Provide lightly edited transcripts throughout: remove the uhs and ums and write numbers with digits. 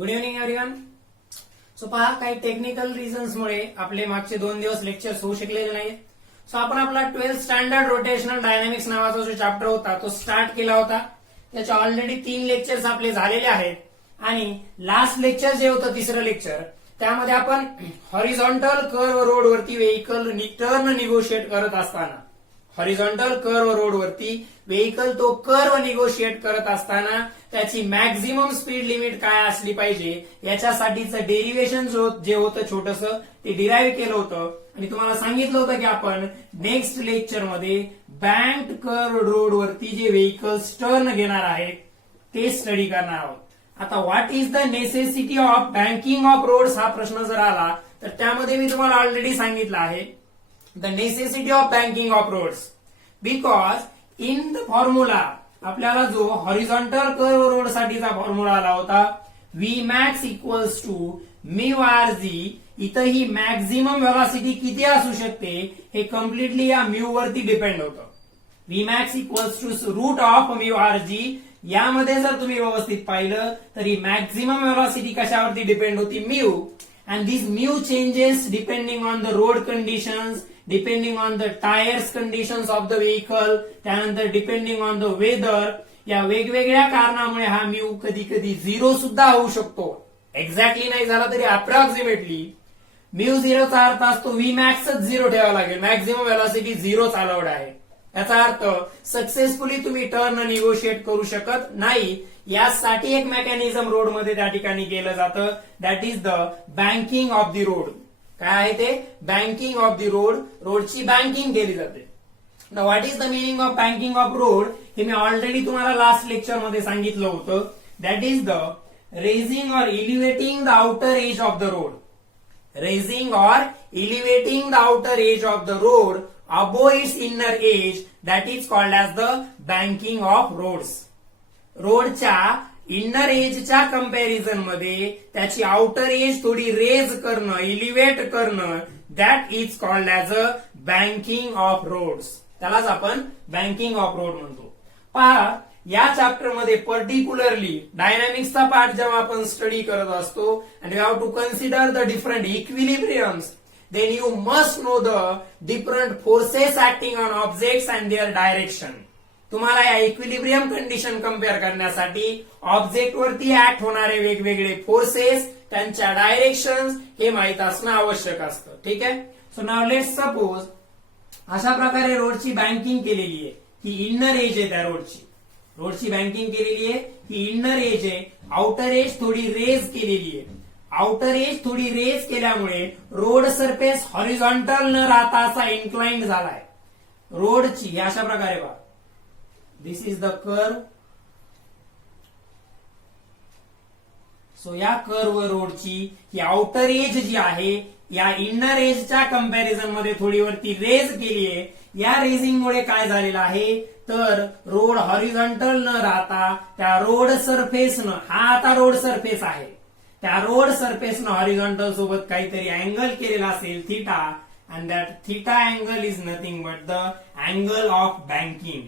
Good evening everyone. So पहा, काही technical reasons मुळे आपले मागचे 2 दिवस लेक्चर्स होऊ शकलेले नाहीत. सो आपण आपला 12th स्टँडर्ड रोटेशनल डायनामिक्स नावाचा जो चॅप्टर होता तो स्टार्ट केला होता. त्याचे ऑलरेडी 3 लेक्चर्स आपले झालेले आहेत आणि लास्ट लेक्चर जे होतं तिसरं लेक्चर त्यामध्ये आपण हॉरिझॉन्टल कर्व रोड वरती व्हेकल टर्न निगोशिएट करत असताना हॉरिझॉन्टल कर्व रोड वरती व्हेकल तो कर्व निगोशिएट करत असताना त्याची मॅक्झिमम स्पीड लिमिट काय असली पाहिजे याच्यासाठीचं डेरिव्हेशन जे होतं छोटस ते डिराईव्ह केलं होतं आणि तुम्हाला सांगितलं होतं की आपण नेक्स्ट लेक्चर मध्ये बँक्ड कर्व रोड वरती जे व्हेकल्स टर्न घेणार आहेत ते स्टडी करणार आहोत. आता what is the necessity of banking of roads हा प्रश्न जर आला तर त्यामध्ये मी तुम्हाला ऑलरेडी सांगितलं आहे the necessity of banking of roads because in the formula आपल्याला जो हॉरिझॉन्टल कर्व रोड साठीचा फॉर्म्युला आला होता V max equals to mu R G. इथं ही मॅक्झिमम व्हेलॉसिटी किती असू शकते हे कम्प्लिटली या म्यू वरती डिपेंड होतं. V max equals to root of mu R G. यामध्ये जर तुम्ही व्यवस्थित पाहिलं तर ही मॅक्झिमम व्हेलॉसिटी कशावरती डिपेंड होती mu. And these mu changes depending on the road conditions, depending on the tires conditions of the vehicle, त्यानंतर depending on the weather. या वेगवेगळ्या कारणामुळे हा म्यू कधी कधी 0 सुद्धा होऊ शकतो. एक्झॅक्टली नाही झाला तरी अप्रॉक्सिमेटली म्यू 0 चा अर्थ असतो व्ही मॅक्सच 0 ठेवावा लागेल. मॅक्झिमम व्हेलॉसिटी 0 अलाउड आहे. याचा अर्थ सक्सेसफुली तुम्ही टर्न निगोशिएट करू शकत नाही. यासाठी एक मेकॅनिझम रोडमध्ये त्या ठिकाणी केलं जातं that is the banking of the road. काय आहे ते बँकिंग ऑफ द रोड. रोडची बँकिंग केली जाते. What is the meaning of banking of road हे मी ऑलरेडी तुम्हाला लास्ट लेक्चर मध्ये सांगितलं होतं. That is the raising or elevating the outer edge of the road. Raising or elevating the outer edge of the road above its inner edge that is called as the banking of roads. रोडच्या inner एजच्या comparison मध्ये त्याची outer edge थोडी raise करणं elevate करणं that is called as a banking of roads. त्यालाच आपण banking of road म्हणतो. पहा, या चॅप्टर मध्ये पर्टिक्युलरली डायनामिक्सचा पार्ट जेव्हा आपण स्टडी करत असतो and you have to consider the different equilibriums then you must know the different forces acting on objects and their direction. तुम्हाला या इक्विलिब्रियम कंडिशन कम्पेअर करण्यासाठी ऑब्जेक्ट वरती ऍक्ट होणारे वेगवेगळे फोर्सेस त्यांच्या डायरेक्शन हे माहित असणं आवश्यक असतं. ठीक आहे. सो नाव लेट्स सपोज अशा प्रकारे रोडची बँकिंग केलेली आहे. ही इनर एज आहे त्या रोडची बँकिंग केलेली आहे. ही इनर एज आहे. आउटर एज थोडी रेज केलेली आहे. आउटर एज थोडी रेज केल्यामुळे रोड सरफेस हॉरिझॉन्टल न राहता असा इन्क्लाइंड झालाय. रोडची अशा प्रकारे बघा, दिस इज द कर्व. सो या कर्व रोडची ही आउटर एज जी आहे या इनर एजच्या कंपॅरिझन मध्ये थोडी वरती रेज केली आहे. या रेजिंगमुळे काय झालेलं आहे तर रोड हॉरिझॉन्टल न राहता त्या रोड सरफेसनं हा आता रोड सरफेस आहे त्या रोड सरफेसनं हॉरिझॉन्टल सोबत काहीतरी अँगल केलेला असेल theta and that theta angle is nothing but the angle of banking.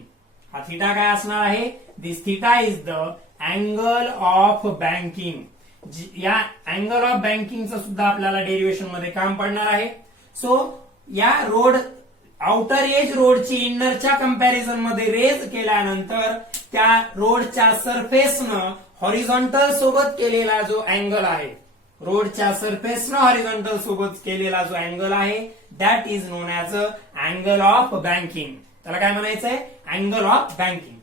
हा थिटा काय असणार आहे this theta is the angle of banking. या अँगल ऑफ बँकिंगचं सुद्धा आपल्याला डेरिव्हेशन मध्ये काम पडणार आहे. सो या रोड आउटर एज रोडची इनरच्या कंपॅरिझन मध्ये रेज केल्यानंतर त्या रोडच्या सरफेसनं हॉरिझॉन्टल सोबत केलेला जो अँगल आहे रोडच्या सरफेसनं हॉरिझॉन्टल सोबत केलेला जो अँगल आहे that is non as a angle of banking. त्याला काय म्हणायचंय अँगल ऑफ बँकिंग.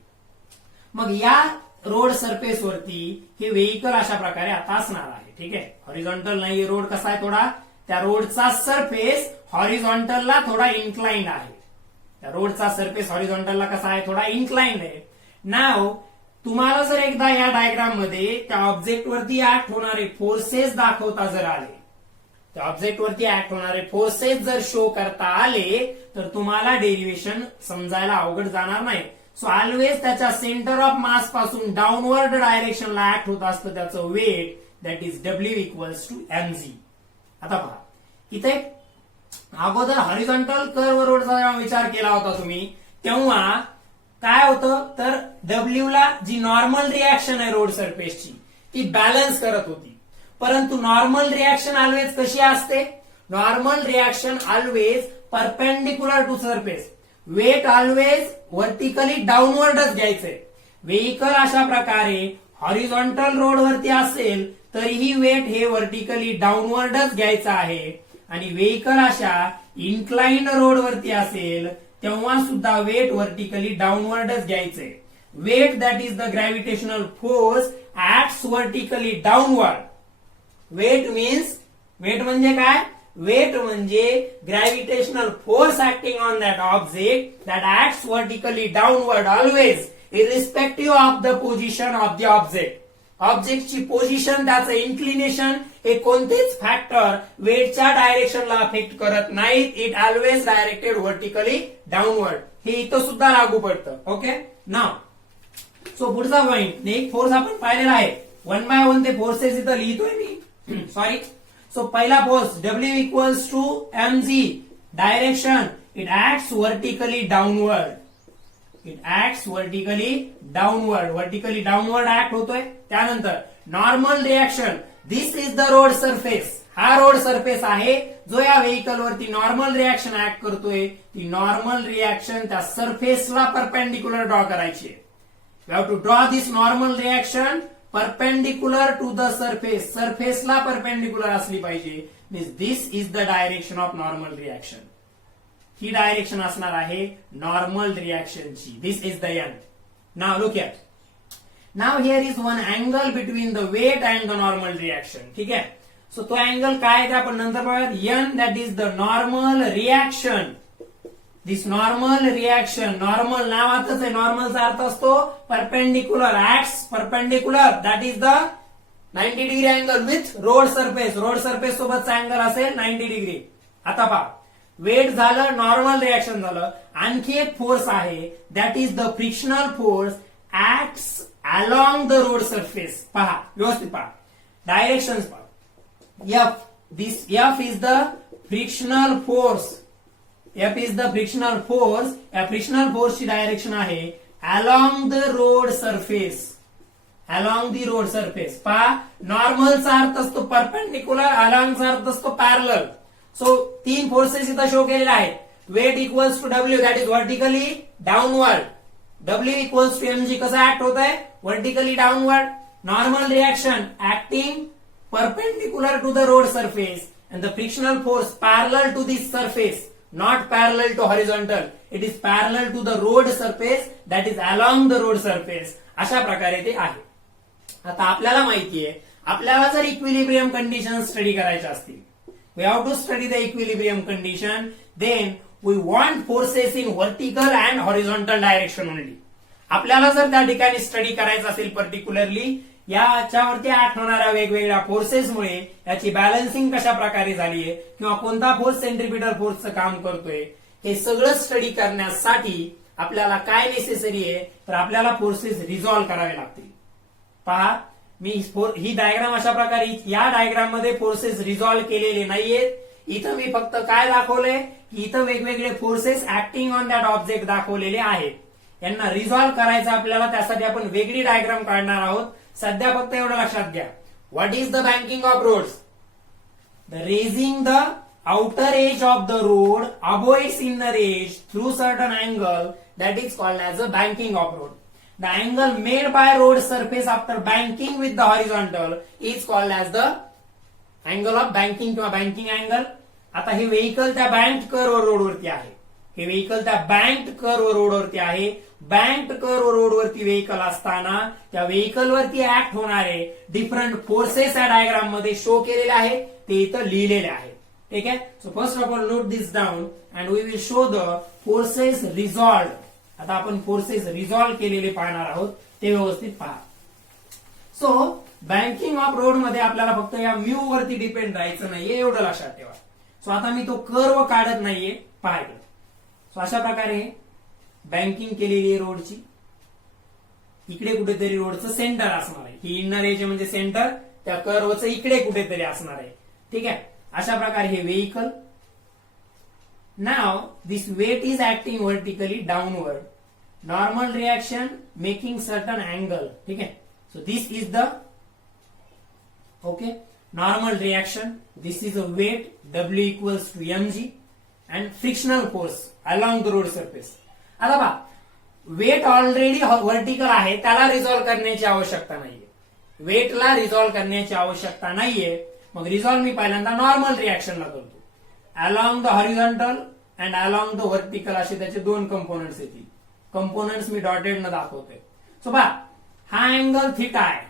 मग या रोड सरफेस वरती हे व्हेकल अशा प्रकारे आता असणार आहे. ठीक आहे. हॉरिझॉन्टल नाही रोड कसा आहे थोडा त्या रोडचा सरफेस हॉरिझॉन्टलला थोडा इन्क्लाइंड आहे. त्या रोडचा सरफेस हॉरिझॉन्टलला कसा आहे थोडा इन्क्लाइंड आहे. नाव तुम्हाला जर एकदा या डायग्राम मध्ये त्या ऑब्जेक्ट वरती ऍक्ट होणारे फोर्सेस दाखवता जर आले त्या ऑब्जेक्ट वरती ऍक्ट होणारे फोर्सेस जर शो करता आले तर तुम्हाला डेरिव्हेशन समजायला अवघड जाणार नाही. सो ऑलवेज त्याच्या सेंटर ऑफ मास पासून डाऊनवर्ड डायरेक्शनला ऍक्ट होत असतं त्याचं weight that is W equals to M G. आता पहा इथे अगोदर हॉरिझॉन्टल कर्व रोडचा जेव्हा विचार केला होता तुम्ही तेव्हा काय होतं तर डब्ल्यू ला जी नॉर्मल रिॲक्शन आहे रोड सरफेसची ती बॅलन्स करत होती. परंतु नॉर्मल रिॲक्शन ऑलवेज कशी असते? Normal reaction always perpendicular to surface. Weight always vertically डाऊनवर्डच घ्यायचंय. व्हेइकल अशा प्रकारे हॉरिझॉन्टल रोड वरती असेल तरीही वेट हे व्हर्टिकली डाऊनवर्डच घ्यायचं आहे, आणि व्हेइकल अशा इन्क्लाइंड रोड वरती असेल तेव्हा सुद्धा वेट व्हर्टिकली डाऊनवर्डच घ्यायचंय. Weight that is the gravitational force acts vertically downward. Weight म्हणजे काय? वेट म्हणजे gravitational force acting on that object that acts vertically downward always irrespective of the position of the object. ऑब्जेक्टची position, त्याचं inclination हे कोणतेच factor वेटच्या डायरेक्शनला affect करत नाहीत. It always directed vertically downward. हे इथं सुद्धा लागू पडतं. Okay now. सो पुढचा पॉइंट, एक फोर्स आपण पाहिलेला आहे. 1 by 1 ते फोर्सेस इथं लिहितोय मी. सॉरी. सो पहिला force W equals to mg. Direction it acts vertically downward. It acts vertically downward. Vertically downward act होतोय. त्यानंतर normal reaction, this is the road surface. हा रोड सरफेस आहे जो या व्हेइकल वरती नॉर्मल रिॲक्शन ऍक्ट करतोय. ती नॉर्मल रिॲक्शन त्या सरफेसला परपेंडिक्युलर ड्रॉ करायची आहे. You have to draw this normal reaction perpendicular to the surface. सरफेसला परपेंडिक्युलर असली पाहिजे. Means this is the direction of normal reaction. ही डायरेक्शन असणार आहे नॉर्मल रिॲक्शनची. This is the end. Now look at. Now here is one angle between the weight and the normal reaction. ठीक आहे. So तो angle काय ते आपण नंतर बघूयात. N that is the normal reaction. This normal reaction, normal नावातच आहे. नॉर्मलचा अर्थ असतो perpendicular. Acts perpendicular, that is the 90 degree angle with road surface. Road surface सोबतचा अँगल असेल 90 डिग्री. आता पहा, वेट झालं, नॉर्मल रिॲक्शन झालं. आणखी एक फोर्स आहे that is the frictional force acts along the road surface. पहा व्यवस्थित पहा, डायरेक्शन पहा. F, this F is the frictional force. F is the frictional force. या फ्रिक्शनल फोर्सची डायरेक्शन आहे along the road surface. along the road surface. पहा, नॉर्मलचा अर्थ असतो परपेंडिक्युलर, अलॉंगचा अर्थ असतो पॅरलल. सो 3 फोर्सेस इथं शो केलेल्या आहेत. Weight equals to W, that is vertically downward. W equals to mg. कसं ऍक्ट होत आहे? Vertically downward. Normal reaction acting perpendicular to the road surface and the frictional force parallel to this surface, not parallel to horizontal. It is parallel to the road surface, that is along the road surface. अशा प्रकारे ते आहे. आता आपल्याला माहितीये, आपल्याला जर equilibrium condition study करायच्या असतील, we have to study the equilibrium condition, then we want forces in vertical and horizontal direction only. आपल्याला जर त्या ठिकाणी स्टडी करायचं असेल पर्टिक्युलरली याच्यावरती ऍक्ट होणाऱ्या वेगवेगळ्या फोर्सेसमुळे याची बॅलन्सिंग कशा प्रकारे झाली आहे किंवा कोणता फोर्स सेंट्रिपिटल फोर्सचं काम करतोय, हे सगळं स्टडी करण्यासाठी आपल्याला काय नेसेसरी आहे, तर आपल्याला फोर्सेस रिझॉल्व्ह करावे लागतील. पहा, मी ही डायग्राम अशा प्रकारे, या डायग्राम मध्ये फोर्सेस रिझॉल्व्ह केलेले नाहीयेत. इथं मी फक्त काय दाखवलंय की इथं वेगवेगळे forces acting on that object दाखवलेले आहेत. यांना रिझॉल्व्ह करायचं आपल्याला, त्यासाठी आपण वेगळी डायग्राम काढणार आहोत. सध्या फक्त एवढं लक्षात घ्या, what is the banking of roads? The raising the outer edge of the road above its inner edge through certain angle, that is called as a banking of road. The angle made by road surface after banking with the horizontal is called as the angle of banking किंवा banking angle. आता हे vehicle त्या बँक्ड curve road वरती आहे. हे vehicle त्या बँक्ड curve road वरती आहे. बँक्ड कर्व रोड वरती व्हेइकल असताना त्या व्हेइकल वरती ऍक्ट होणारे डिफरंट फोर्सेस या डायग्राम मध्ये शो केलेले आहेत, ते इथं लिहिलेले आहेत. ठीक आहे. So first of all note this down and we will show the forces resolved. आता आपण फोर्सेस रिझॉल्व्ह केलेले पाहणार आहोत, ते व्यवस्थित पहा. सो बँकिंग ऑफ रोड मध्ये आपल्याला फक्त या म्यू वरती डिपेंड राहायचं नाहीये, एवढं लक्षात ठेवा. सो आता मी तो कर्व काढत नाहीये, पहा इकडे. सो अशा प्रकारे बँकिंग केलेली आहे रोडची. इकडे कुठेतरी रोडचं सेंटर असणार आहे. ही इनर एज म्हणजे सेंटर, त्या कर्वचं इकडे कुठेतरी असणार आहे. ठीक आहे. अशा प्रकारे हे vehicle. Now this weight is acting vertically downward. Normal reaction making certain angle. ठीक आहे. So this is the okay. normal reaction. This is a weight, W equals to mg, and frictional force along the road surface. आता पहा, weight already vertical आहे, त्याला resolve करण्याची आवश्यकता नाहीये. वेटला resolve करण्याची आवश्यकता नाहीये. मग रिझॉल्व्ह मी पहिल्यांदा नॉर्मल रिॲक्शनला करतो. Along the horizontal and along the vertical असे त्याचे दोन कंपोनंट्स येतील. कंपोनंट्स मी डॉटेड न दाखवतोय. सो पहा, हा अँगल थिटा आहे,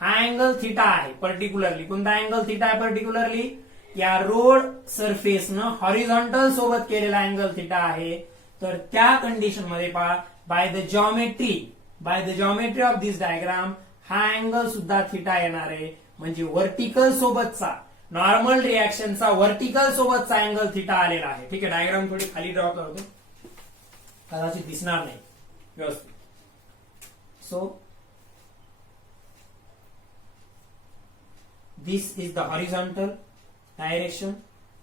हा अँगल थिटा आहे पर्टिक्युलरली. कोणता अँगल थिटा आहे पर्टिक्युलरली? या रोड सरफेसनं हॉरिझॉन्टल सोबत केलेला अँगल थिटा आहे. तर त्या कंडिशन मध्ये पहा, bye the geometry of this diagram हा अँगल सुद्धा थिटा येणार आहे. म्हणजे व्हर्टिकल सोबतचा, नॉर्मल रिॲक्शनचा व्हर्टिकल सोबतचा अँगल थिटा आलेला आहे. ठीक आहे, डायग्राम थोडी खाली ड्रॉ करतो, कदाचित दिसणार नाही व्यवस्थित. So this is the horizontal direction,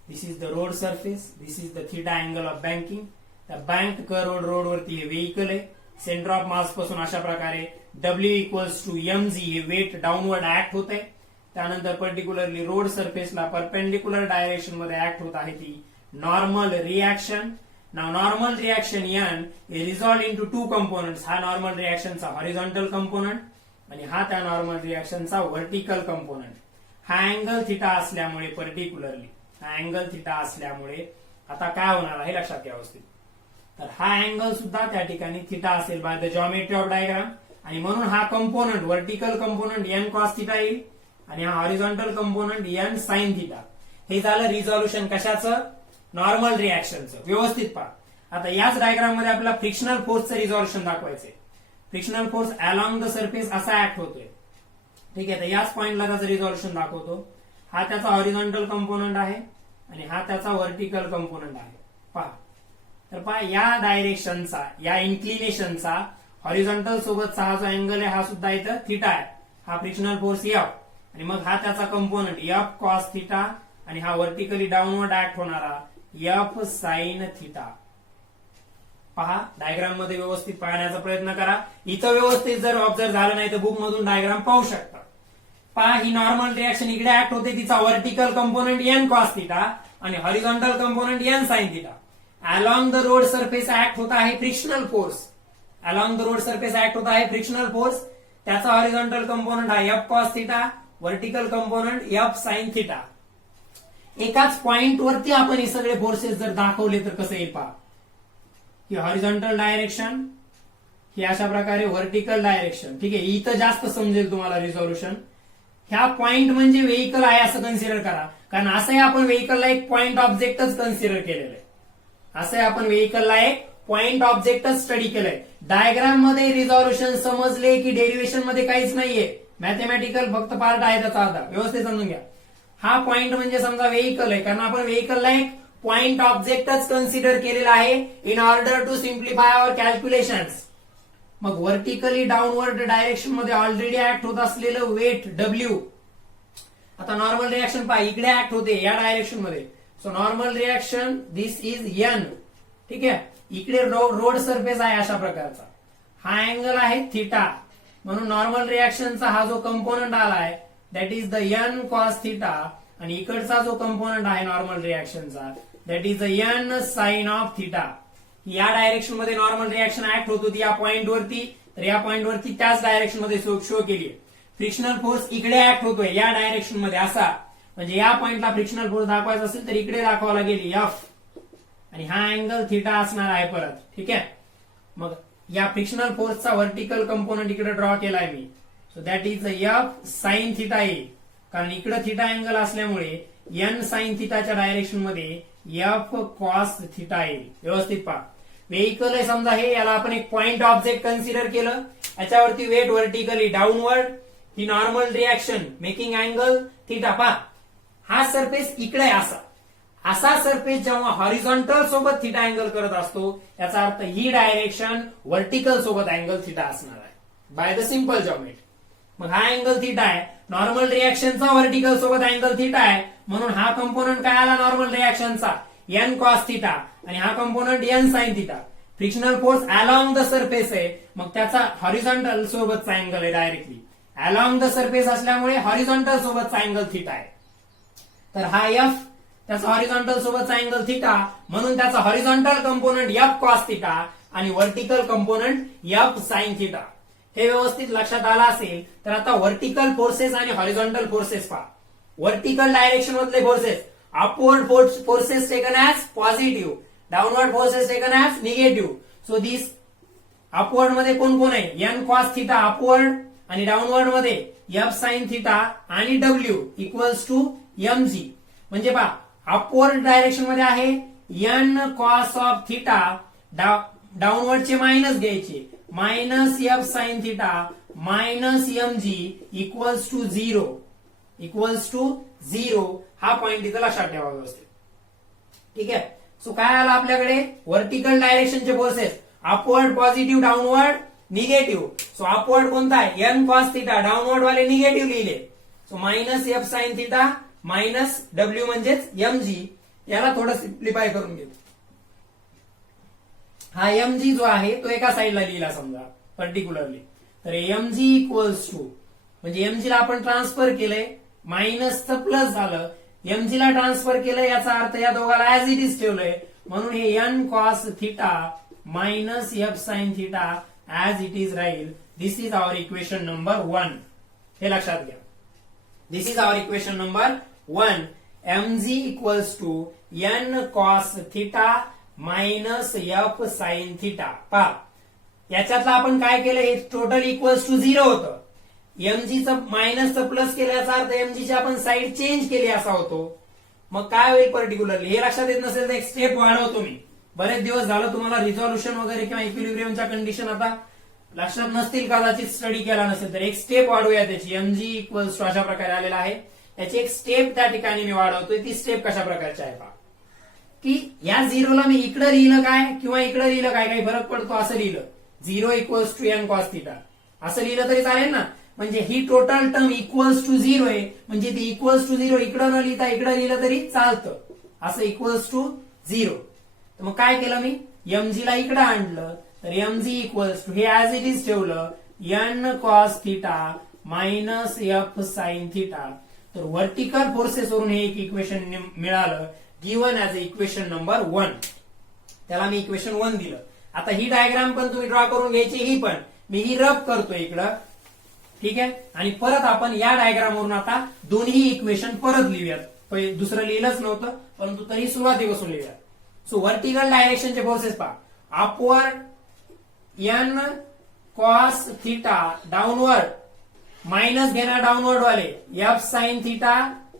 this is the road surface, this is the theta angle of banking. त्या बँक कर्व्ड रोड वरती हे व्हेइकल आहे. सेंटर ऑफ मास पासून अशा प्रकारे W इक्वल्स टू mg हे वेट डाऊनवर्ड ऍक्ट होत आहे. त्यानंतर पर्टिक्युलरली रोड सरफेसला परपेंडिक्युलर डायरेक्शन मध्ये ऍक्ट होत आहे ती नॉर्मल रिॲक्शन. नाव नॉर्मल रिॲक्शन n हे रिझॉल्व इंटू टू कंपोनंट्स. हा नॉर्मल रिॲक्शनचा हॉरिझॉन्टल कंपोनंट आणि हा त्या नॉर्मल रिॲक्शनचा व्हर्टिकल कंपोनंट. हा अँगल थिटा असल्यामुळे पर्टिक्युलरली हा अँगल थिटा असल्यामुळे आता काय होणार आहे लक्षात घ्या व्यवस्थित. तर हा अँगल सुद्धा त्या ठिकाणी थिटा असेल by the geometry of diagram. आणि म्हणून हा component vertical component n cos theta येईल आणि हा horizontal component n sine theta. हे झालं रिझॉल्युशन कशाचं? नॉर्मल रिॲक्शनचं. व्यवस्थित पहा, आता याच डायग्राम मध्ये आपल्याला फ्रिक्शनल फोर्सचं रिझॉल्युशन दाखवायचंय. Frictional force along the surface असा ऍक्ट होतोय. ठीक आहे, तर याच पॉइंटला त्याचं रिझॉल्युशन दाखवतो. हा त्याचा हॉरिझॉन्टल कंपोनंट आहे आणि हा त्याचा व्हर्टिकल कंपोनंट आहे. पहा, तर पहा या डायरेक्शनचा, या इन्क्लिनेशनचा हॉरिझॉन्टल सोबतचा हा जो अँगल आहे हा सुद्धा इथं थिटा आहे. हा फ्रिक्शनल फोर्स F आणि मग हा त्याचा कंपोनंट F कॉस थिटा आणि हा व्हर्टिकली डाऊनवर्ड ऍक्ट होणारा F साइन थिटा. पहा, डायग्राम मध्ये व्यवस्थित पाहण्याचा प्रयत्न करा. इथं व्यवस्थित जर ऑब्झर्व झालं नाही तर बुक मधून डायग्राम पाहू शकता. पहा, ही नॉर्मल रिॲक्शन इकडे ऍक्ट होते, तिचा vertical component n cos theta आणि horizontal component n sine theta. Along the road surface act होता आहे frictional force. Along the road surface act होता आहे फ्रिक्शनल फोर्स. त्याचा हॉरिझॉन्टल कंपोनंट हा F cos theta, vertical component F sine theta. एकाच point वरती आपण हे सगळे फोर्सेस जर दाखवले तर कसं येईल पहा. ही हॉरिझॉन्टल डायरेक्शन, ही अशा प्रकारे व्हर्टिकल डायरेक्शन. ठीक आहे, इथं जास्त समजेल तुम्हाला रिझॉल्युशन. ह्या पॉइंट म्हणजे व्हेइकल आहे असं कन्सिडर करा, कारण असंही आपण व्हेइकलला एक पॉइंट ऑब्जेक्टच कन्सिडर केलेलं आहे. असंही आपण व्हेइकलला एक पॉइंट ऑब्जेक्टच स्टडी केलंय. डायग्राम मध्ये रिझॉल्युशन समजले की डेरिव्हेशन मध्ये काहीच नाहीये, मॅथमॅटिकल फक्त पार्ट आहे त्याचा अर्धा. व्यवस्थित समजून घ्या. हा पॉइंट म्हणजे समजा व्हेइकल आहे, कारण आपण व्हेइकलला एक पॉइंट ऑब्जेक्टच कन्सिडर केलेला आहे in order to simplify our calculations. मग व्हर्टिकली डाऊनवर्ड डायरेक्शन मध्ये ऑलरेडी ऍक्ट होत असलेलं वेट W. आता नॉर्मल रिॲक्शन पहा, इकडे ऍक्ट होते या डायरेक्शन मध्ये. So normal reaction this is n. ठीक आहे, इकडे रोड सरफेस आहे अशा प्रकारचा. हा अँगल आहे थिटा. म्हणून नॉर्मल रिॲक्शनचा हा जो कंपोनंट आलाय that is the n cos theta आणि इकडचा जो कंपोनंट आहे नॉर्मल रिॲक्शनचा that is the n sine of theta. या डायरेक्शन मध्ये नॉर्मल रिॲक्शन ऍक्ट होत होती या पॉइंट वरती, तर या पॉइंट वरती त्याच डायरेक्शन मध्ये शो केली. फ्रिक्शनल फोर्स इकडे ऍक्ट होतोय या डायरेक्शन मध्ये असा, म्हणजे या पॉइंटला फ्रिक्शनल फोर्स दाखवायचा असेल तर इकडे दाखवावा लागेल F आणि हा अँगल थिटा असणार आहे परत. ठीक आहे, मग या फ्रिक्शनल फोर्सचा व्हर्टिकल कंपोनंट इकडे ड्रॉ केलाय मी. So that is F sine theta येईल, कारण इकडे थिटा अँगल असल्यामुळे n साइन थिटाच्या डायरेक्शन मध्ये F कॉस थिटा येईल. व्यवस्थित पहा, व्हेइकल आहे समजा हे, याला आपण एक पॉइंट ऑब्जेक्ट कन्सिडर केलं, याच्यावरती वेट व्हर्टिकली डाऊनवर्ड, ही normal reaction making angle theta. पहा, हा सरफेस इकडे असा, असा सरफेस जेव्हा हॉरिझॉन्टल सोबत थिटा अँगल करत असतो याचा अर्थ ही डायरेक्शन व्हर्टिकल सोबत अँगल थिटा असणार आहे बाय द सिंपल जॉमेट्री. मग हा अँगल थिटा आहे, नॉर्मल रिॲक्शनचा व्हर्टिकल सोबत अँगल थिटा आहे, म्हणून हा कंपोनंट काय आला नॉर्मल रिॲक्शनचा n कॉस थिटा आणि हा component n sine theta. Frictional force along the surface आहे, मग त्याचा हॉरिझॉन्टल सोबतचा अँगल आहे डायरेक्टली अलॉंग द सरफेस असल्यामुळे हॉरिझॉन्टल सोबतचा अँगल थिटा आहे. तर हा एफ त्याचा हॉरिझॉन्टल सोबतचा अँगल थिटा, म्हणून त्याचा horizontal component F cos theta आणि vertical component F sine theta. हे व्यवस्थित लक्षात आलं असेल तर आता व्हर्टिकल फोर्सेस आणि हॉरिझॉन्टल फोर्सेस पहा. व्हर्टिकल डायरेक्शन मधले forces, upward forces taken as positive, downward forces taken as negative. So this upward मध्ये कोण कोण आहे, एन कॉस थिटा अपवर्ड, आणि डाऊनवर्ड मध्ये एफ साइन थिटा आणि W equals to M G. म्हणजे पहा अपवर्ड डायरेक्शन मध्ये आहे एन कॉस ऑफ थिटा, डाऊनवर्डचे मायनस घ्यायचे, minus F sine theta minus M G equals to zero, equals to zero. हा पॉइंट इथं लक्षात ठेवा व्यवस्थित. ठीक आहे. सो काय आलं आपल्याकडे, व्हर्टिकल डायरेक्शनचे forces upward positive, downward negative. So upward कोणता आहे, एन कॉस थिटा, डाऊनवर्ड वाले निगेटिव्ह लिहिले. So minus F sine theta minus W म्हणजेच एम जी. याला थोडं सिम्प्लिफाय करून घेऊ. हा एम जी जो आहे तो एका साईडला लिहिला समजा पर्टिक्युलरली, तर एम जी इक्वल्स टू, म्हणजे एम जी ला आपण ट्रान्सफर केलंय, मायनसचं प्लस झालं, एम जी ला ट्रान्सफर केलंय, याचा अर्थ या दोघाला ऍज इट इज ठेवलंय, म्हणून हे N cos theta minus F sine theta as it is राहील. This is our equation number 1. हे लक्षात घ्या. This is our equation number 1. mg equals to N cos theta minus F sine theta. पहा याच्यातलं आपण काय केलं, हे टोटल इक्वल्स टू 0 होतं. एमजीचं मायनसचं प्लस केलं, याचा अर्थ एमजीची आपण साईड चेंज केली असा होतो. मग काय होईल पर्टिक्युलरली, हे लक्षात येत नसेल तर एक स्टेप वाढवतो मी. बरेच दिवस झालं तुम्हाला रिझॉल्युशन वगैरे किंवा इक्विलिब्रियमच्या कंडिशन आता लक्षात नसतील, कदाचित स्टडी केला नसेल, तर एक स्टेप वाढवूया त्याची. एमजी इक्वल्स टू अशा प्रकारे आलेला आहे, याची एक स्टेप त्या ठिकाणी मी वाढवतोय. ती स्टेप कशा प्रकारची आहे पहा, की या झिरोला मी इकडे लिहिलं काय किंवा इकडे लिहिलं काय, काही फरक पडतो, असं लिहिलं 0 equals to N cos theta असं लिहिलं तरी चालेल ना. म्हणजे ही टोटल टर्म इक्वल्स टू 0 आहे, म्हणजे ती इक्वल्स टू 0 इकडं न लिहिता इकडे लिहिलं तरी चालतं, असं इक्वल्स टू 0. तर मग काय केलं मी, एमजी ला इकडे आणलं, तर एमजी इक्वल्स टू हे ऍज इट इज ठेवलं, N cos theta minus F sine theta. तर व्हर्टिकल फोर्सेस वरून हे एक इक्वेशन मिळालं, given as a equation number 1. त्याला मी इक्वेशन 1 दिलं. आता ही डायग्राम पण तुम्ही ड्रॉ करून घ्यायची, ही पण मी ही रब करतो इकडं. ठीक आहे. आणि परत आपण या डायग्राम वरून आता दोन्ही इक्वेशन परत लिहूयात. दुसरं लिहिलंच नव्हतं, परंतु तरी सुरुवातीपासून लिहूयात. सो व्हर्टिकल डायरेक्शनचे फोर्सेस पहा, upward N cos theta, downward minus घेणार डाऊनवर्ड वाले F sine theta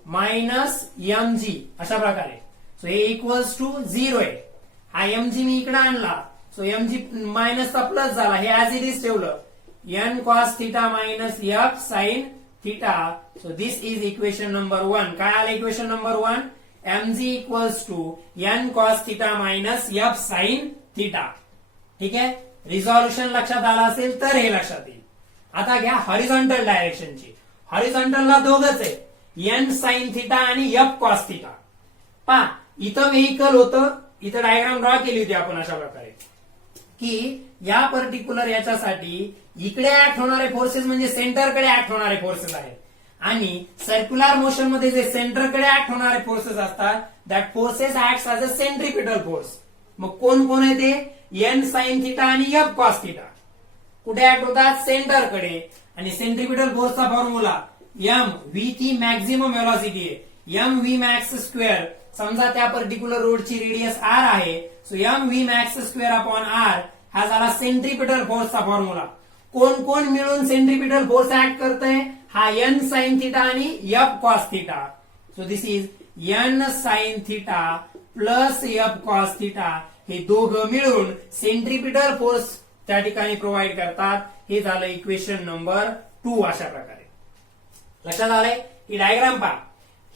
minus M G, अशा प्रकारे. सो हे इक्वल्स टू 0 आहे. हा एम जी मी इकडे आणला, सो एम जी मायनसचा प्लस झाला, हे ऍज इट इज ठेवलं, N cos theta minus F sine theta. So this is equation number 1. काय आलं equation number 1, mg equals to N cos theta minus F sine theta. ठीक आहे. Resolution लक्षात आलं असेल तर हे लक्षात येईल. आता घ्या हॉरिझॉन्टल डायरेक्शनची. हॉरिझॉन्टलला दोघच आहे, एन साइन थिटा आणि एफ कॉस थिटा. पहा इथं व्हेइकल होतं, इथं डायग्राम ड्रॉ केली होती आपण अशा प्रकारे, की या पर्टिक्युलर याच्यासाठी इकडे ऍक्ट होणारे फोर्सेस म्हणजे सेंटरकडे ऍक्ट होणारे फोर्सेस आहेत, आणि सर्क्युलर मोशन मध्ये जे सेंटरकडे ऍक्ट होणारे फोर्सेस असतात, that forces act as a centripetal force. मग कोण कोण आहे ते, एन साइन थिटा आणि एफ कॉस थिटा. कुठे ऍक्ट होतात, सेंटरकडे. आणि सेंट्रिपिटल फोर्सचा फॉर्म्युला एम व्ही ती मॅक्झिमम व्हेलॉसिटी आहे, एम व्ही मॅक्स स्क्वेअर. समजा त्या पर्टिक्युलर रोडची रेडियस आर आहे, so M V max square upon R हा झाला सेंट्रिपिटल फोर्सचा फॉर्म्युला. कोण कोण मिळून सेंट्रिपिटल फोर्स ऍक्ट करतंय, हा एन साइन थिटा आणि F cos theta. So this is an sine theta plus F cos theta. हे दोघं मिळून सेंट्रिपिटल फोर्स त्या ठिकाणी प्रोव्हाइड करतात. हे झालं इक्वेशन नंबर 2 अशा प्रकारे. लक्षात आलंय. ही डायग्राम पहा.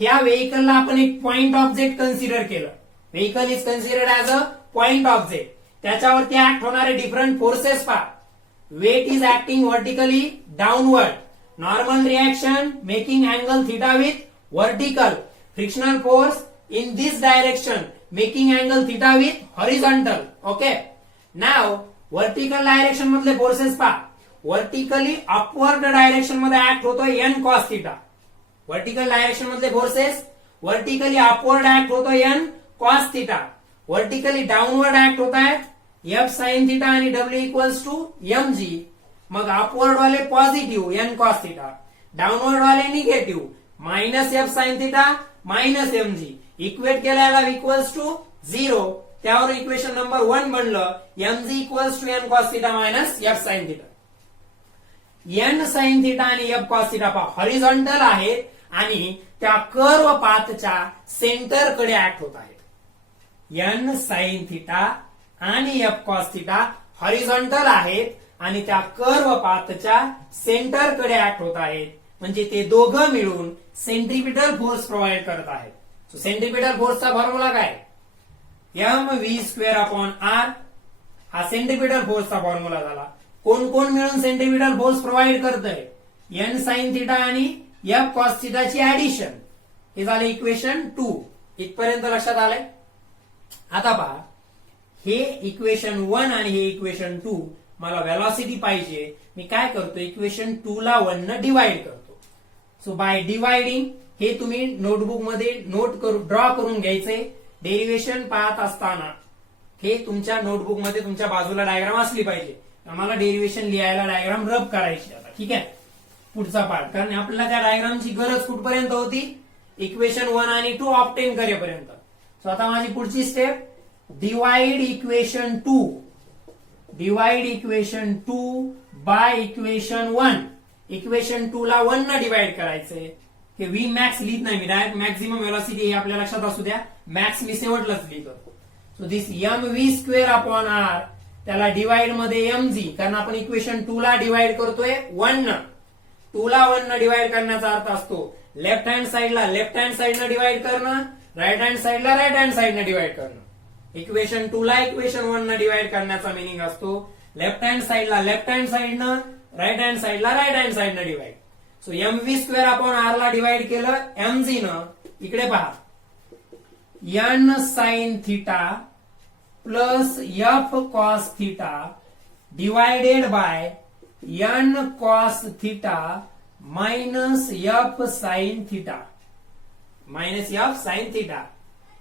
ह्या व्हेइकलला आपण एक पॉइंट ऑब्जेक्ट कन्सिडर केलं. Vehicle is considered as a point object. त्याच्यावरती ऍक्ट होणारे डिफरंट फोर्सेस पहा. Weight is acting vertically downward. Normal reaction making angle theta with vertical. Frictional force in this direction making angle theta with horizontal. Okay. Now vertical direction मधले forces पहा. Vertically upward direction मध्ये act होतोय N cos theta. Vertical direction मधले forces vertically upward act होतोय N cos theta. Vertically downward act होत आहे F sine theta आणि W equals to M G. मग अपवर्ड वाले positive N cos theta, downward वाले negative minus F sine theta minus M G. Equate केल्याला equals to 0. त्यावर equation number 1 बनलं M G equals to N cos theta minus F sine theta. N sine theta आणि F cos theta horizontal आहेत आणि त्या curve पाथच्या सेंटरकडे act होत आहेत. एन साइन थिटा आणि एफ कॉस थिटा हॉरिझॉन्टल आहेत आणि त्या कर्व पाथच्या सेंटरकडे ऍक्ट होत आहेत. म्हणजे ते दोघं मिळून सेंट्रिपिटल फोर्स प्रोव्हाइड करत आहेत. सो सेंट्रिपिटल फोर्सचा फॉर्म्युला काय? M V square upon R. हा सेंट्रिपिटल फोर्सचा फॉर्म्युला झाला. कोण कोण मिळून सेंट्रिपिटल फोर्स प्रोव्हाइड करतंय? एन साइन थिटा आणि एफ कॉस थिटाची ऍडिशन. हे झालं इक्वेशन 2. इथपर्यंत लक्षात आलंय? आता पहा, हे इक्वेशन 1 आणि हे इक्वेशन 2 मला व्हेलॉसिटी पाहिजे. मी काय करतो? इक्वेशन 2 ला 1 न डिवाइड करतो. सो बाय डिवाइडिंग हे तुम्ही नोटबुक मध्ये नोट करून ड्रॉ करून घ्यायचे. डेरिव्हेशन पाहत असताना हे तुमच्या नोटबुक मध्ये तुमच्या बाजूला डायग्राम असली पाहिजे. आम्हाला डेरिव्हेशन लिहायला डायग्राम रब करायची आता. ठीक आहे, पुढचा पार्ट. कारण आपल्याला त्या डायग्रामची गरज कुठपर्यंत होती? इक्वेशन 1 आणि 2 ऑब्टेन करेपर्यंत. सो आता माझी पुढची step, divide equation 2. Divide equation 2 by equation 1. Equation 2 ला 1 न डिवाइड करायचंय. हे व्ही मॅक्स लिहित नाही मी, डायरेक्ट मॅक्झिमम व्हेलॉसिटी हे आपल्या लक्षात असू द्या. मॅक्स मी शेवटलाच लिहितो. So this M V square upon R, त्याला डिवाइड मध्ये एम जी, कारण आपण इक्वेशन 2 ला डिवाइड करतोय 1 न. 2 ला 1 न डिवाइड करण्याचा अर्थ असतो लेफ्ट हँड साइडला लेफ्ट हँड साइडनं डिवाइड करणं, राईट हँड साइडला राईट हँड साइडनं डिवाइड करणं. इक्वेशन 2 ला इक्वेशन 1 न डिवाइड करण्याचा मिनिंग असतो लेफ्ट हँड साइडला लेफ्ट हँड साइडनं, राईट हँड साइडला राईट हँड साइडनं divide. So M V square upon R ला डिवाइड केलं एम जी न. इकडे पहा, N sine theta plus F cos theta divided by N cos theta minus F sine theta. Minus F sine theta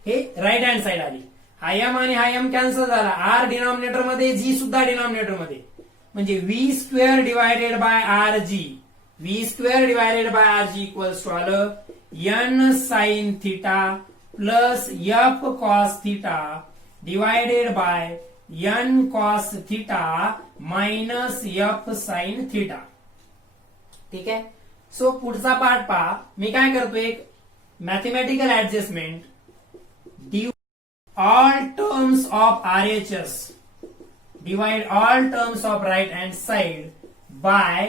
हे right hand side आली. हा M आणि हा एम कॅन्सल झाला. आर डिनॉमिनेटर मध्ये, जी सुद्धा डिनॉमिनेटर मध्ये. म्हणजे V square divided by R G. V square divided by R G equals to आलं N sine theta plus F cos theta divided by N cos theta minus F sine theta. ठीक आहे. So पुढचा part पहा. मी काय करतो, एक mathematical adjustment. all terms of RHS, divide all terms of right hand side by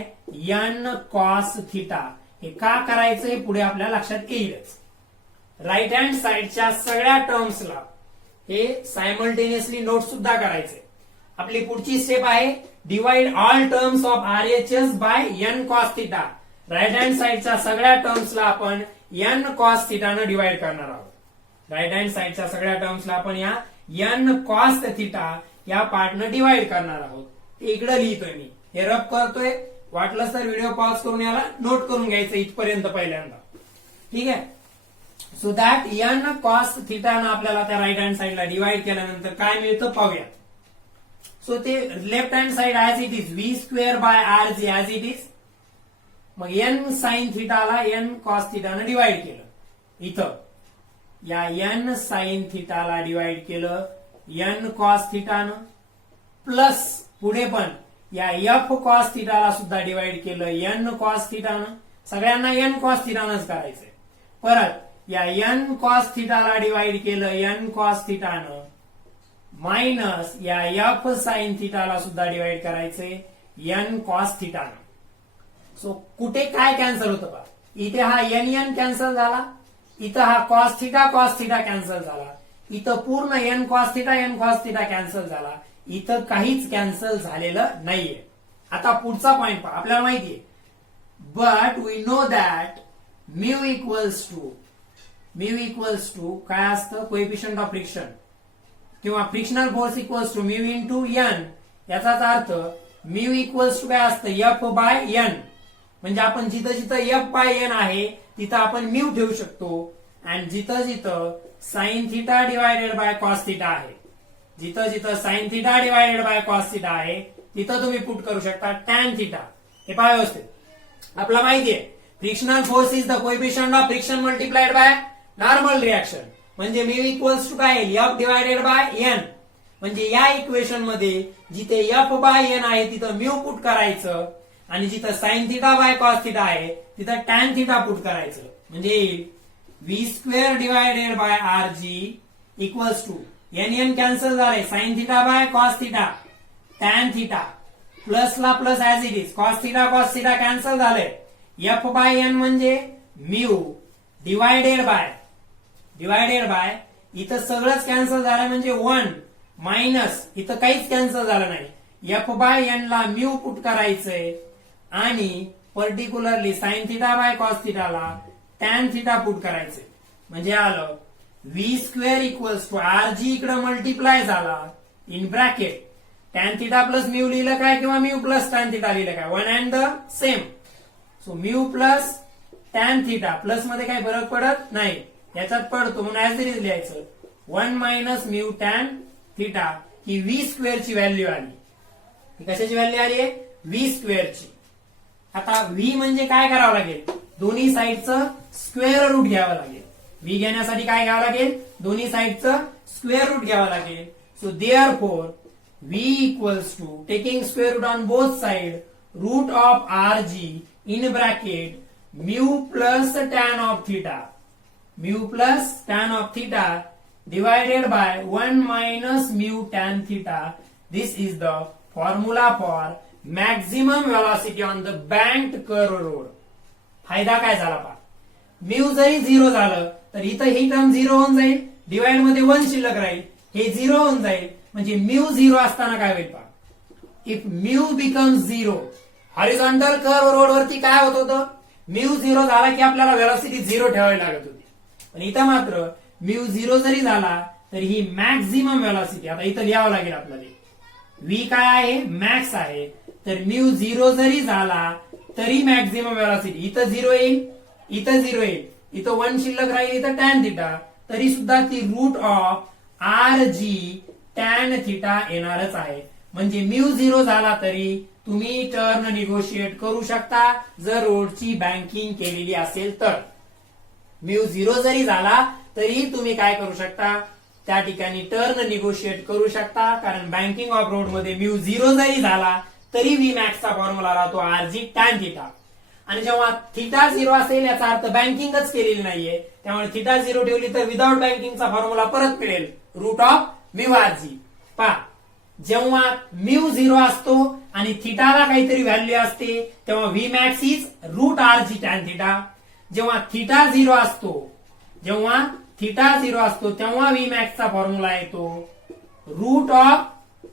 n cos theta. हे का करायचं हे पुढे आपल्या लक्षात येईलच. राईट हँड साइडच्या सगळ्या टर्म्सला हे सायमल्टेनियसली नोट सुद्धा करायचे. आपली पुढची स्टेप आहे divide all terms of RHS by n cos theta. Right hand साइडच्या सगळ्या टर्म्सला आपण n cos theta न डिवाइड करणार आहोत. राईट हँड साइडच्या सगळ्या टर्म्सला आपण या एन कॉस थिटा या पार्टनं डिवाइड करणार आहोत. ते इकडे लिहितोय मी, हे रब करतोय. वाटलं तर व्हिडिओ पॉज करून याला नोट करून घ्यायचं इथपर्यंत पहिल्यांदा. ठीक आहे. सो दॅट एन कॉस थिटानं आपल्याला त्या राईट हँड साइडला डिवाइड केल्यानंतर काय मिळतं पाहूया. सो ते left hand side as it is V square by R G as it is. मग एन साइन थिटाला एन कॉस थिटानं डिवाइड केलं. इथं या एन साइन थिटाला डिवाइड केलं एन कॉस थिटानं, प्लस पुढे पण या एफ कॉस थिटाला सुद्धा डिवाइड केलं एन कॉस थिटानं. सगळ्यांना एन कॉस थिटानंच करायचंय. परत या एन कॉस थिटाला डिवाइड केलं एन कॉस थिटानं, मायनस या एफ साइन थिटाला सुद्धा डिवाइड करायचंय एन कॉस थिटानं. सो कुठे काय कॅन्सल होतं पहा. इथे हा एन कॅन्सल झाला, इथं हा कॉस थिटा कॅन्सल झाला, इथं पूर्ण एन कॉस थिटा कॅन्सल झाला. इथं काहीच कॅन्सल झालेलं नाहीये. आता पुढचा पॉइंट पहा. आपल्याला माहितीये but we know that mu equals to काय असतं, कोएफिशियंट ऑफ फ्रिक्शन किंवा frictional force equals to mu into N. याचाच अर्थ म्यू इक्वल्स टू काय असतं एफ बाय एन. म्हणजे आपण जिथं जिथं एफ बाय एन आहे तिथं आपण म्यू ठेवू शकतो. आणि जिथं जिथं sine theta divided bye cos theta आहे, जिथं जिथं sine theta divided bye cos theta आहे तिथं तुम्ही पुट करू शकता टॅन थिटा. हे पहा व्यवस्थित. आपला माहितीये frictional force is the coefficient of friction multiplied by normal reaction. म्हणजे म्यू इक्वल्स टू काय एफ डिवायडेड बाय एन. म्हणजे या इक्वेशन मध्ये जिथे एफ बाय एन आहे तिथं म्यू पुट करायचं आणि जिथं sine theta by cos theta आहे तिथं टॅन थिटा पुट करायचं. म्हणजे V square divided by R G equals to N N cancel झाले sine theta by cos theta tan theta plus ला plus as it is cos theta cancel झाले. F by N म्हणजे mu divided by इथं सगळंच cancel झालं म्हणजे 1 minus इथं काहीच कॅन्सल झालं नाही. एफ बाय एन ला म्यू पुट करायचंय आणि particularly sine theta by cos थिटाला टॅन थिटा पुट करायचंय. म्हणजे आलं V square equals to R G इकडे मल्टिप्लाय झाला in bracket tan theta plus mu लिहिलं काय किंवा म्यू प्लस टॅन थिटा लिहिलं काय, one and the same. So mu plus tan theta plus मध्ये काही फरक पडत नाही, याच्यात पडतो म्हणून ऍज इट इज लिहायचं 1 मायनस म्यू टॅन थिटा. ही व्ही स्क्वेअरची व्हॅल्यू आली. ही कशाची व्हॅल्यू आली आहे व्ही स्क्वेअरची. आता व्ही म्हणजे काय करावं लागेल, दोन्ही साईडचं स्क्वेअर रूट घ्यावं लागेल. व्ही घेण्यासाठी काय घ्यावं लागेल, दोन्ही साईडचं स्क्वेअर रूट घ्यावं लागेल. So therefore V equals to taking square root on both side root of R G in bracket mu plus tan of theta, mu plus tan of theta divided by 1 minus mu tan theta. This is the formula for maximum velocity on the banked curve road. फायदा काय झाला पहा, mu जरी 0 झालं तर इथं ही term 0 होऊन जाईल, डिवाइड मध्ये 1 शिल्लक राहील, हे 0 होऊन जाईल. म्हणजे म्यू 0 असताना काय होईल पहा, if mu becomes 0 horizontal curve road वरती काय होत होतं, म्यू 0 झाला की आपल्याला व्हेलॉसिटी 0 ठेवावी लागत होती. पण इथं मात्र म्यू 0 जरी झाला तर ही मॅक्झिमम व्हेलॉसिटी, आता इथं लिहावं लागेल आपल्याला, व्ही काय आहे मॅक्स आहे. तर म्यू 0 जरी झाला तरी मॅक्झिमम व्हेलॉसिटी इथं 0 येईल, इथं 0 येईल, इथं 1 शिल्लक राहील, इथं टॅन थिटा, तरी सुद्धा ती root of R G tan theta येणारच आहे. म्हणजे म्यू 0 झाला तरी तुम्ही टर्न निगोशिएट करू शकता जर रोडची बँकिंग केलेली असेल तर. म्यू 0 जरी झाला तरी तुम्ही काय करू शकता, त्या ठिकाणी टर्न निगोशिएट करू शकता. कारण बँकिंग ऑफ रोड मध्ये म्यू 0 जरी झाला तरी व्ही मॅक्सचा फॉर्म्युला राहतो आर जी टॅन थिटा. आणि जेव्हा थिटा 0 असेल याचा अर्थ बँकिंगच केलेली नाहीये, त्यामुळे थिटा 0 ठेवली तर विदाउट बँकिंगचा फॉर्म्युला परत मिळेल root of mu R G. पहा, जेव्हा म्यू 0 असतो आणि थिटाला काहीतरी व्हॅल्यू असते तेव्हा V max is root R G tan theta. जेव्हा थिटा 0 असतो, जेव्हा थिटा 0 असतो तेव्हा व्ही मॅक्सचा फॉर्म्युला येतो root of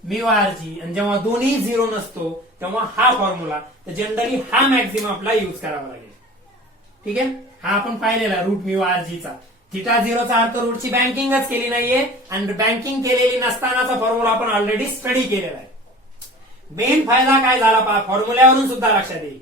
mu R G. आणि जेव्हा दोन्ही 0 नसतो तेव्हा हा फॉर्म्युला. तर जनरली हा मॅक्झिमम आपला युज करावा लागेल. ठीक आहे, हा आपण पाहिलेला रूट म्यू आर जीचा. थिटा 0चा अर्थ रूटची बँकिंगच केली नाहीये आणि बँकिंग केलेली नसतानाचा फॉर्म्युला आपण ऑलरेडी स्टडी केलेला आहे. मेन फायदा काय झाला पहा, फॉर्म्युल्यावरून सुद्धा लक्षात येईल.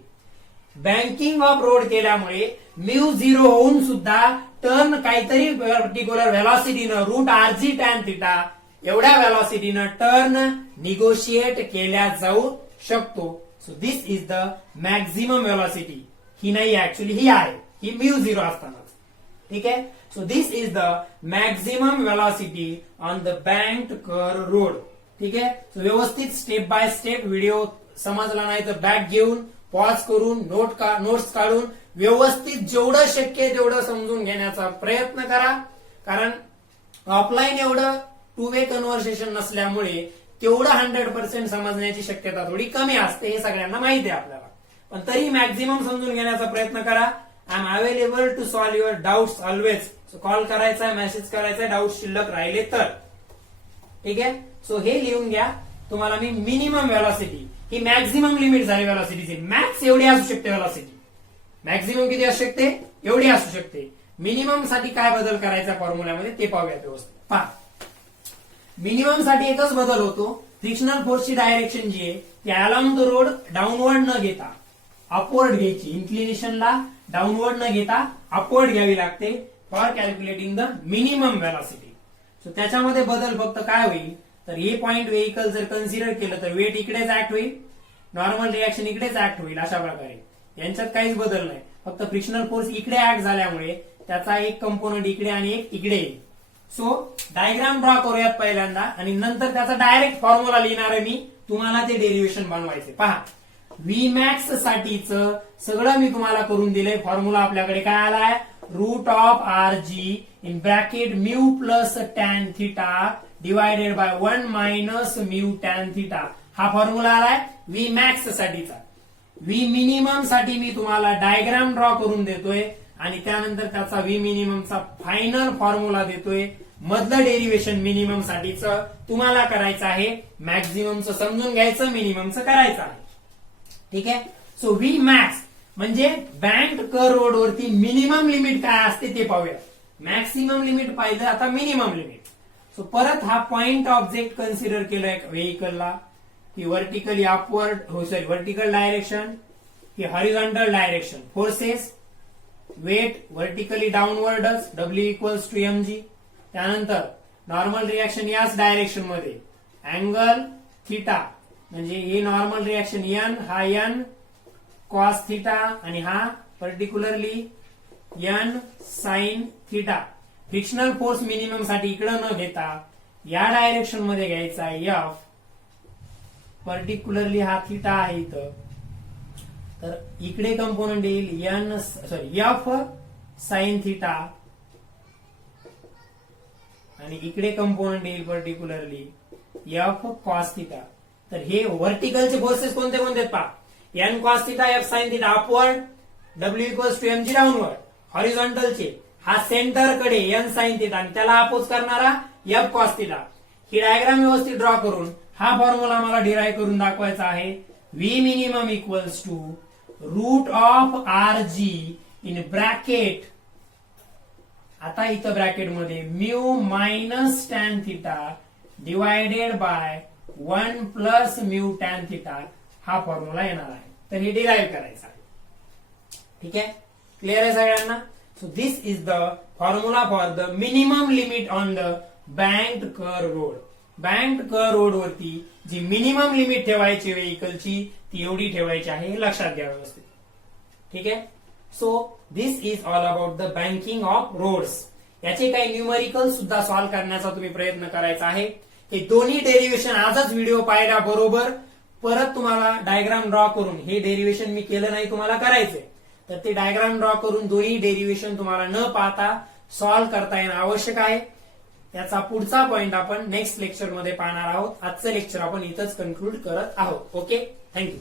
बँकिंग ऑफ रोड केल्यामुळे म्यू 0 होऊन सुद्धा टर्न काहीतरी पर्टिक्युलर व्हेलॉसिटीनं root R G tan theta एवढ्या व्हेलॉसिटीनं टर्न निगोशिएट केल्या जाऊ शकतो. So this is the maximum velocity. ही नाही ऍक्च्युली, ही आहे, ही म्यू 0 असतानाच. ठीक आहे, so this is the maximum velocity on the banked curve road. ठीक आहे, सो व्यवस्थित स्टेप बाय स्टेप व्हिडिओ समजला नाही तर बॅक घेऊन पॉज करून नोट्स काढून व्यवस्थित जेवढं शक्य आहे तेवढं समजून घेण्याचा प्रयत्न करा. कारण ऑफलाईन एवढं 2 वे कन्व्हर्सेशन नसल्यामुळे तेवढं 100% समजण्याची शक्यता थोडी कमी असते, हे सगळ्यांना माहिती आहे आपल्याला. पण तरी मॅक्झिमम समजून घेण्याचा प्रयत्न करा. I am available to solve your doubts always. So call करायचा आहे, मेसेज करायचा आहे, डाऊट शिल्लक राहिले तर. ठीक आहे, सो हे लिहून घ्या. तुम्हाला मी मिनिमम व्हेलॉसिटी, ही मॅक्झिमम लिमिट झाली व्हेलॉसिटीची. मॅक्स एवढी असू शकते व्हेलॉसिटी, मॅक्झिमम किती असू शकते, एवढी असू शकते. मिनिमम साठी काय बदल करायचा फॉर्म्युल्यामध्ये ते पाहूयात व्यवस्थित. पहा, मिनिमम साठी एकच बदल होतो, फ्रिक्शनल फोर्सची डायरेक्शन जी आहे ती अलॉंग द रोड डाऊनवर्ड न घेता अपवर्ड घ्यायची, इन्क्लिनेशनला डाऊनवर्ड न घेता अपवर्ड घ्यावी लागते for calculating the minimum velocity. So त्याच्यामध्ये बदल फक्त काय होईल तर हे पॉइंट व्हेकल जर कन्सिडर केलं तर वेट इकडेच ऍक्ट होईल, नॉर्मल रिएक्शन इकडेच ऍक्ट होईल. अशा प्रकारे यांच्यात काहीच बदल नाही, फक्त फ्रिक्शनल फोर्स इकडे ऍक्ट झाल्यामुळे त्याचा एक कंपोनंट इकडे आणि एक इकडे येईल. सो डायग्राम ड्रॉ करूयात पहिल्यांदा आणि नंतर त्याचा डायरेक्ट फॉर्म्युला लिहिणार आहे मी, तुम्हाला ते डेरिव्हेशन बनवायचे. पहा Vmax साठीच सगळं मी तुम्हाला करून दिलंय. फॉर्म्युला आपल्याकडे काय आलाय, root of R G in bracket mu plus tan theta divided by 1 minus mu tan theta. हा फॉर्म्युला आलाय Vmax साठीचा. व्ही मिनिमम साठी मी तुम्हाला डायग्राम ड्रॉ करून देतोय आणि त्यानंतर त्याचा व्ही मिनिममचा फायनल फॉर्म्युला देतोय. मधलं डेरिव्हेशन मिनिमम साठीच तुम्हाला करायचं आहे, मॅक्झिममचं समजून घ्यायचं, मिनिममचं करायचं आहे. ठीक आहे. सो व्ही मॅक्स म्हणजे बँक कर रोड वरती मिनिमम लिमिट काय असते ते पाहूया. मॅक्सिमम लिमिट पाहिलं, आता मिनिमम लिमिट. सो परत हा पॉइंट ऑब्जेक्ट कन्सिडर केलाय व्हेकलला की व्हर्टिकली अपवर्ड व्हर्टिकल डायरेक्शन की horizontal direction, forces weight vertically डाऊनवर्डच W equals to M G. त्यानंतर नॉर्मल रिएक्शन याच डायरेक्शन मध्ये, अँगल थिटा म्हणजे हे नॉर्मल रिएक्शन एन, हा एन कॉस थिटा आणि हा particularly N sine theta. Frictional force minimum साठी इकडे न घेता या डायरेक्शन मध्ये घ्यायचा आहे एफ, पर्टिक्युलरली हा थिटा आहे इथं, तर इकडे कंपोनंट येईल एफ साइन थिटा आणि इकडे कंपोनंट येईल पर्टिक्युलरली एफ कॉस थिटा. तर हे व्हर्टिकलचे फोर्सेस कोणते कोणते आहेत पहा, N cos theta, F sine theta upward, W equals to M G downward. हॉरिझॉन्टलचे हा सेंटर कडे एन साइन थिटा आणि त्याला अपोज करणारा एफ कॉस थिटा. ही डायग्राम व्यवस्थित ड्रॉ करून हा फॉर्म्युला मला डिराईव्ह करून दाखवायचा आहे. V minimum equals to root of R G in bracket, आता इथं ब्रॅकेटमध्ये mu minus tan theta divided by 1 plus mu tan theta हा फॉर्म्युला येणार आहे. तर हे डिराईव्ह करायचा आहे. ठीक आहे, क्लिअर आहे सगळ्यांना. So this is the formula for the minimum limit on the banked curve road. बँक्ड curve road वरती जी मिनिमम लिमिट ठेवायची व्हेकलची ती एवढी ठेवायची आहे, हे लक्षात घ्या व्यवस्थित. ठीक आहे. So this is all about the banking of roads. याचे काही न्यूमरिकल सुद्धा सॉल्व्ह करण्याचा तुम्ही प्रयत्न करायचा आहे. हे दोन्ही डेरिव्हेशन आजच व्हिडिओ पाहिल्या बरोबर परत तुम्हाला डायग्राम ड्रॉ करून, हे डेरिव्हेशन मी केलं नाही तुम्हाला करायचंय, तर ते डायग्राम ड्रॉ करून दोन्ही डेरिव्हेशन तुम्हाला न पाहता सॉल्व्ह करता येणं आवश्यक आहे. याचा पुढचा पॉइंट आपण नेक्स्ट लेक्चर मध्ये पाहणार आहोत. आजचं लेक्चर आपण इथंच कन्क्लूड करत आहोत. Okay, thank you.